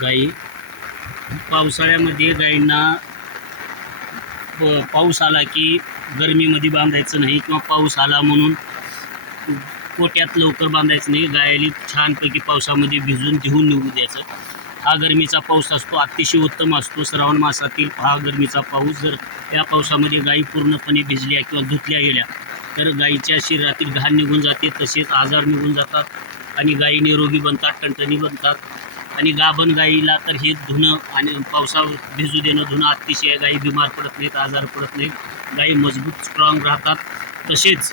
गाई पावसाळ्यामध्ये गायींना पाऊस आला की गरमीमध्ये बांधायचं नाही किंवा पाऊस आला म्हणून पोट्यात लवकर बांधायचं नाही. गायली छानपैकी पावसामध्ये भिजून धुवून निघू द्यायचं. हा गरमीचा पाऊस असतो, अतिशय उत्तम असतो. श्रावण मासातील हा गरमीचा पाऊस. जर या पावसामध्ये गायी पूर्णपणे भिजल्या किंवा धुतल्या गेल्या तर गायीच्या शरीरातील घाण निघून जाते, तसेच आजार निघून जातात आणि गायी निरोगी बनतात, टणटणी बनतात. आणि गाभण गाईला तर हे धुणं आणि पावसावर भिजू देणं धुणं अतिशय. गायी बिमार पडत नाहीत, आजार पडत नाहीत, गायी मजबूत स्ट्रॉंग राहतात. तसेच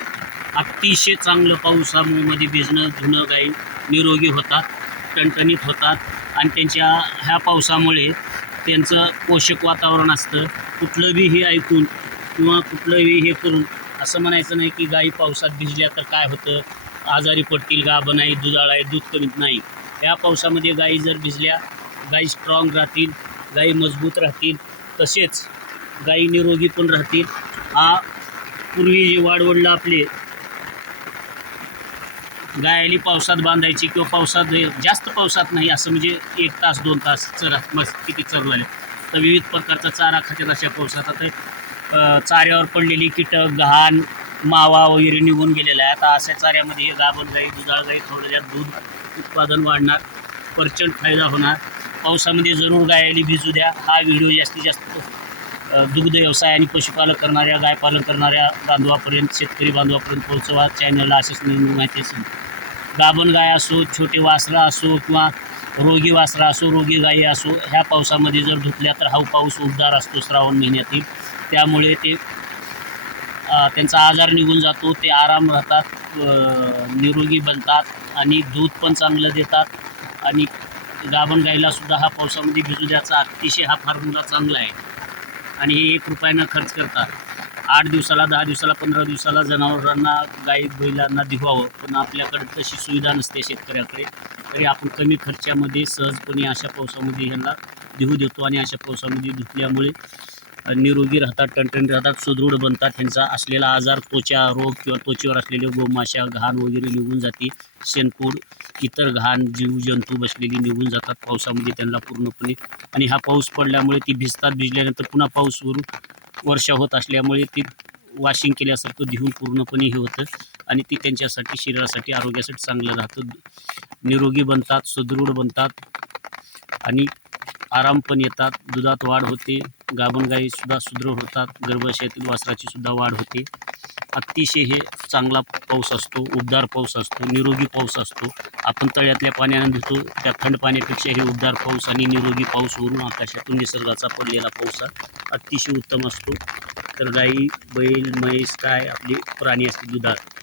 अतिशय चांगलं पावसामध्ये भिजणं धुणं गायी निरोगी होतात, टणटणीत होतात. आणि त्यांच्या ह्या पावसामुळे त्यांचं पोषक वातावरण असतं. कुठलं बी हे ऐकून किंवा कुठलं बी हे करून असं म्हणायचं नाही की गायी पावसात भिजल्या तर काय होतं, आजारी पडतील, गाभण आहे, दुधाळ आहे, दूध कमीत नाही. या पावसामध्ये गायी जर भिजल्या, गायी स्ट्रॉंग राहतील, गायी मजबूत राहतील, तसेच गायी निरोगी पण राहतील. हा पूर्वी जे वाडवडलं आपले गायली पावसात बांधायची किंवा पावसात जास्त पावसात नाही, असं म्हणजे 1 तास 2 तास चरा मस्त किती चरवले तर विविध प्रकारचा चारा खात्यात अशा पावसात. आता चाऱ्यावर पडलेली कीटक, घाण, मावा वगैरे निघून गेलेला आहे. आता अशा चाऱ्यामध्ये गाभण गाई, दुधाळ गाई खावल्यात दूध उत्पादन वाढणार, प्रचंड फायदा होणार. पावसामध्ये जरूर गायली भिजू द्या. हा व्हिडिओ जास्तीत जास्त दुग्ध व्यवसाय आणि पशुपालन करणाऱ्या, गायपालन करणाऱ्या बांधवापर्यंत, शेतकरी बांधवापर्यंत पोहोचवा. चॅनलला असेच नवीन माहिती असेल. गाभण गाय असो, छोटे वासरा असो किंवा रोगी वासरा असो, रोगी गायी असो, ह्या पावसामध्ये जर धुतल्या तर हा पाऊस उबदार असतो श्रावण महिन्यातील. त्यामुळे ते त्यांचा आजार निघून जातो, ते आराम राहतात, निरोगी बनतात आणि दूध पण चांगलं देतात. आणि गाभण गाईलासुद्धा हा पावसामध्ये भिजू द्यायचा अतिशय हा फॉर्म्युला चांगला आहे. आणि हे 1 रुपयानं खर्च करतात. 8 दिवसाला, 10 दिवसाला, 15 दिवसाला जनावरांना, गाई बैलांना दिवावं, पण आपल्याकडे तशी सुविधा नसते शेतकऱ्याकडे. तरी आपण कमी खर्चामध्ये सहजपणे अशा पावसामध्ये ह्यांना देऊ देतो. आणि अशा पावसामध्ये धुतल्यामुळे निरोगी राहतात, टणटणी राहतात, सुदृढ बनतात. ह्यांचा असलेला आजार, त्वचा रोग किंवा त्वचेवर असलेले गोमाशा, घाण वगैरे निघून जाते. शेणकूड, इतर घाण जीवजंतू बसलेली निघून जातात पावसामध्ये त्यांना पूर्णपणे. आणि हा पाऊस पडल्यामुळे ती भिजतात. भिजल्यानंतर पुन्हा पाऊस वर्षा होत असल्यामुळे ती वॉशिंग केल्यासारखं धुवून पूर्णपणे हे होतं. आणि ती त्यांच्यासाठी, शरीरासाठी, आरोग्यासाठी चांगलं राहतं. निरोगी बनतात, सुदृढ बनतात आणि आराम पण येतात. दुधात वाढ होते. गाभण गाईसुद्धा सुदृढ होतात. गर्भाशयातील वासराची सुद्धा वाढ होते. अतिशय हे चांगला पाऊस असतो, उबदार पाऊस असतो, निरोगी पाऊस असतो. आपण तळ्यातल्या पाण्यानं धुतो, त्या थंड पाण्यापेक्षा हे उबदार पाऊस आणि निरोगी पाऊस वरून आकाशातून निसर्गाचा पडलेला पाऊस अतिशय उत्तम असतो. तर गाई, बैल, म्हैस काय आपली प्राणी असते दुधात